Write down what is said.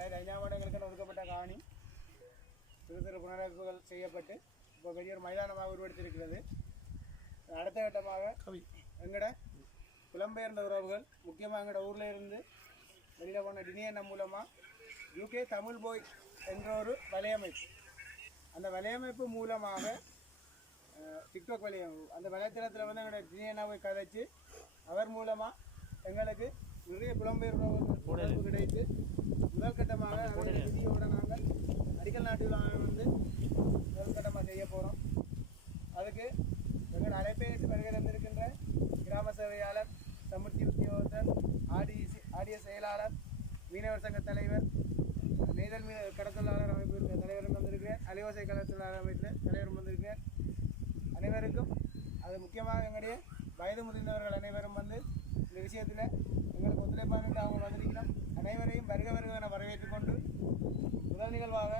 2005ஆம் ஆண்டு எங்களுக்கு ஒதுக்கப்பட்ட காணி சிறு சிறு புனரமைப்புகள் செய்யப்பட்டு இப்போ பெரிய ஒரு மைதானமாக உருவெடுத்திருக்கிறது. அடுத்த கட்டமாக எங்களோட புலம்பெயர்ந்த உறவுகள் முக்கியமாக எங்களோட ஊரில் இருந்து வெளியில் போன டினியன் மூலமாக யூகே தமிழ் போய் என்ற ஒரு வலையமைப்பு, அந்த வலையமைப்பு மூலமாக டிக்டாக் வலையமைப்பு, அந்த வலைத்தளத்தில் வந்து எங்களோட டினியனை போய் கதைச்சு அவர் மூலமாக எங்களுக்கு நிறைய புலம்பெயர் உறவுகள் கிடைத்து முதல் கட்டமாக விதியோட நாங்கள் அடிக்கல் நாட்டு வந்து முதல் கட்டமாக செய்ய போகிறோம். அதுக்கு எங்கள் அழைப்பை வருகை தந்திருக்கின்ற கிராம சேவையாளர், சமுர்த்தி உத்தியோகத்தர், ஆடிய செயலாளர், மீனவர் சங்க தலைவர், நெய்தல் கடத்தொழிலாளர் அமைப்பு தலைவரும் வந்திருக்கிறேன், அலையோசை கடத்தொழிலாளர் அமைப்பில் தலைவரும் வந்திருக்கிறேன். அனைவருக்கும் அது முக்கியமாக எங்களுடைய வயது முதிர்ந்தவர்கள் அனைவரும் வந்து இந்த விஷயத்தில் எங்களுக்கு ஒத்துழைப்பாக அவங்க வந்திருக்கிறோம். அனைவரையும் வருக வருக என வரவேற்றுக் கொண்டு முதல் நிகழ்வாக